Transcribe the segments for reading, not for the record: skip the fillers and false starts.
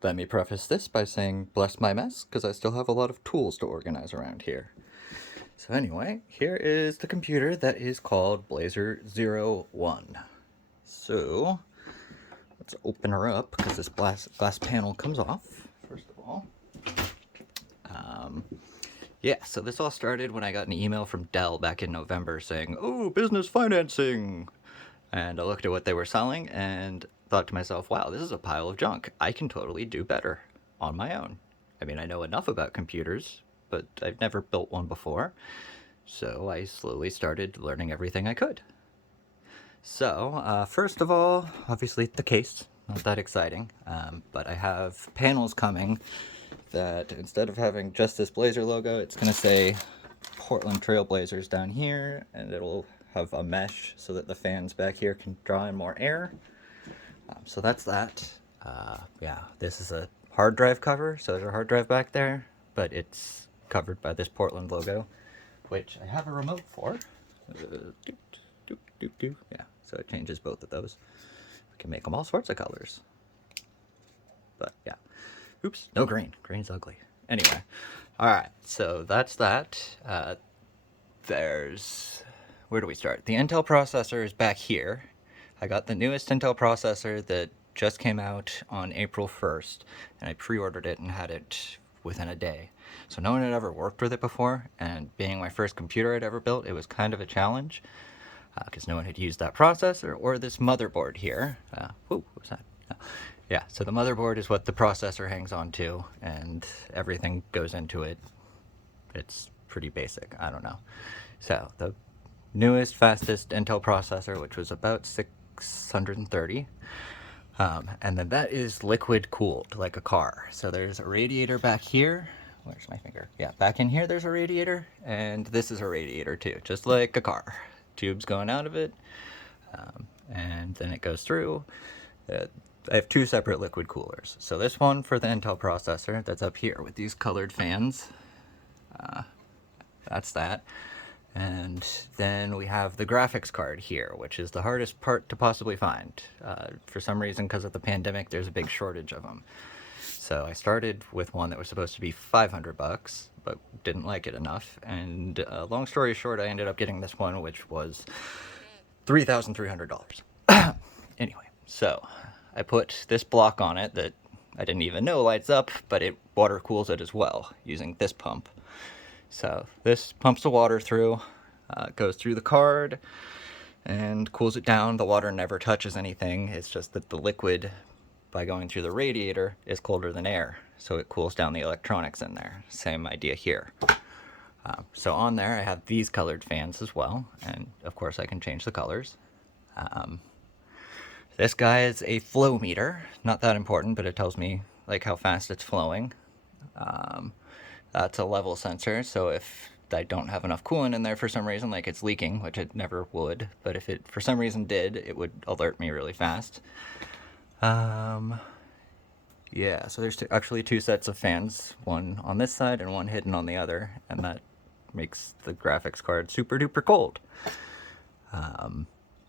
Let me preface this by saying bless my mess, because I still have a lot of tools to organize around here. So anyway, here is the computer that is called Blazer01. So, let's open her up, because this glass panel comes off, first of all. Yeah, so this all started when I got an email from Dell back in November saying, "Oh, business financing!" And I looked at what they were selling and thought to myself, wow, this is a pile of junk. I can totally do better on my own. I mean, I know enough about computers, but I've never built one before. So I slowly started learning everything I could. So, first of all, obviously the case, not that exciting, but I have panels coming that instead of having just this Blazer logo, it's going to say Portland Trail Blazers down here, and it'll have a mesh so that the fans back here can draw in more air. So that's that. Yeah, this is a hard drive cover, so there's a hard drive back there, but it's covered by this Portland logo, which I have a remote for. Yeah, so it changes both of those. We can make them all sorts of colors. But yeah. Oops, no green. Green's ugly. Anyway, alright, so that's that. There's... Where do we start? The Intel processor is back here. I got the newest Intel processor that just came out on April 1st, and I pre-ordered it and had it within a day. So no one had ever worked with it before, and being my first computer I'd ever built, it was kind of a challenge, because no one had used that processor or this motherboard here. What was that? Yeah, so the motherboard is what the processor hangs on to, and everything goes into it. It's pretty basic, I don't know. So the newest, fastest Intel processor, which was about 630. And then that is liquid cooled, like a car. So there's a radiator back here. Where's my finger? Yeah, back in here there's a radiator, and this is a radiator too, just like a car. Tubes going out of it, and then it goes through. I have two separate liquid coolers. So this one for the Intel processor, that's up here with these colored fans. That's that. And then we have the graphics card here, which is the hardest part to possibly find. For some reason, because of the pandemic, there's a big shortage of them. So I started with one that was supposed to be $500, but didn't like it enough. And long story short, I ended up getting this one, which was $3,300. Anyway, so I put this block on it that I didn't even know lights up, but it water cools it as well using this pump. So this pumps the water through, goes through the card, and cools it down. The water never touches anything. It's just that the liquid, by going through the radiator, is colder than air, so it cools down the electronics in there. Same idea here. So on there, I have these colored fans as well, and of course I can change the colors. This guy is a flow meter. Not that important, but it tells me like how fast it's flowing. That's a level sensor, so if I don't have enough coolant in there for some reason, like it's leaking, which it never would, but if it for some reason did, it would alert me really fast. Yeah, so there's actually two sets of fans, one on this side and one hidden on the other, and that makes the graphics card super duper cold.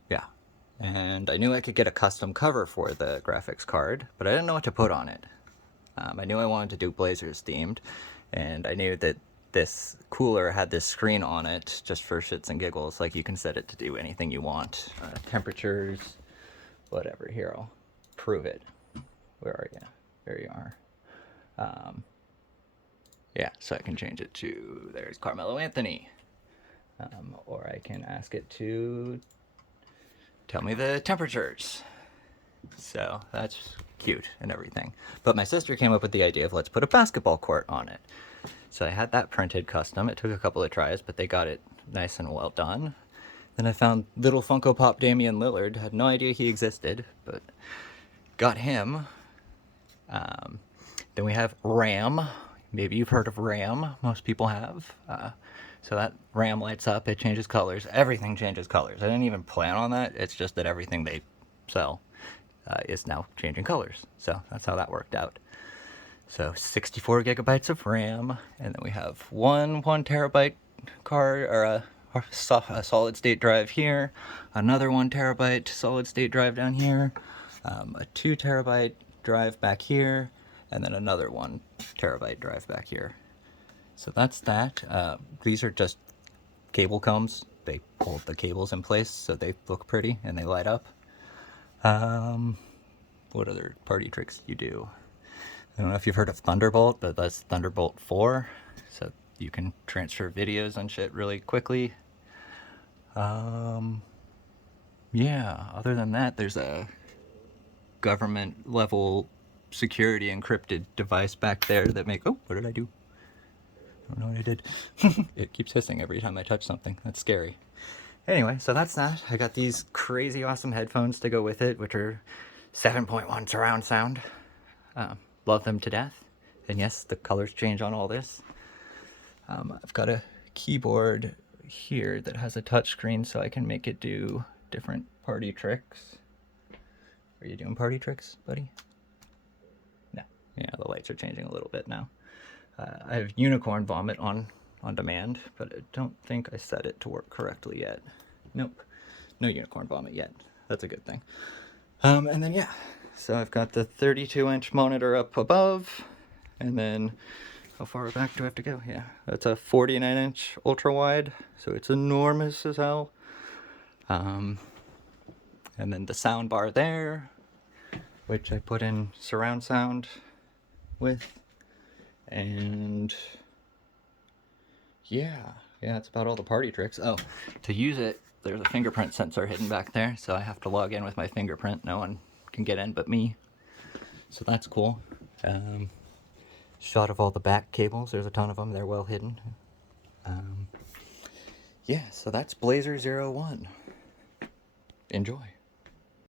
Yeah, and I knew I could get a custom cover for the graphics card, but I didn't know what to put on it. I knew I wanted to do Blazers themed, and I knew that this cooler had this screen on it just for shits and giggles. Like you can set it to do anything you want, temperatures, whatever. Here, I'll prove it. Where are you? There you are. Yeah, so I can change it to, there's Carmelo Anthony. Or I can ask it to tell me the temperatures. So that's cute and everything. But my sister came up with the idea of let's put a basketball court on it. So I had that printed custom. It took a couple of tries, but they got it nice and well done. Then I found little Funko Pop Damian Lillard. Had no idea he existed, but got him. Then we have RAM. Maybe you've heard of RAM. Most people have. So that RAM lights up. It changes colors. Everything changes colors. I didn't even plan on that. It's just that everything they sell is now changing colors. So that's how that worked out. So 64 gigabytes of RAM, and then we have one 1 terabyte card, or a solid state drive here, another 1 terabyte solid state drive down here, a 2 terabyte drive back here, and then another 1 TB drive back here. So that's that. These are just cable combs. They hold the cables in place so they look pretty and they light up. What other party tricks do you do? I don't know if you've heard of Thunderbolt, but that's Thunderbolt 4. So you can transfer videos and shit really quickly. Yeah, other than that, there's a government level security encrypted device back there that oh, what did I do? I don't know what I did. It keeps hissing every time I touch something. That's scary. Anyway, so that's that. I got these crazy awesome headphones to go with it, which are 7.1 surround sound. Love them to death. And yes, the colors change on all this. I've got a keyboard here that has a touch screen so I can make it do different party tricks. Are you doing party tricks, buddy? No. Yeah, the lights are changing a little bit now. I have unicorn vomit on demand, but I don't think I set it to work correctly yet. Nope. No unicorn vomit yet. That's a good thing. And then yeah, so I've got the 32-inch monitor up above, and then how far back do I have to go? Yeah, that's a 49-inch ultra wide, so it's enormous as hell. And then the sound bar there, which I put in surround sound with, and yeah, that's about all the party tricks. Oh, to use it, there's a fingerprint sensor hidden back there, so I have to log in with my fingerprint. No one can get in but me, so that's cool. Shot of all the back cables. There's a ton of them. They're well hidden. Yeah, so that's Blazer 01. Enjoy.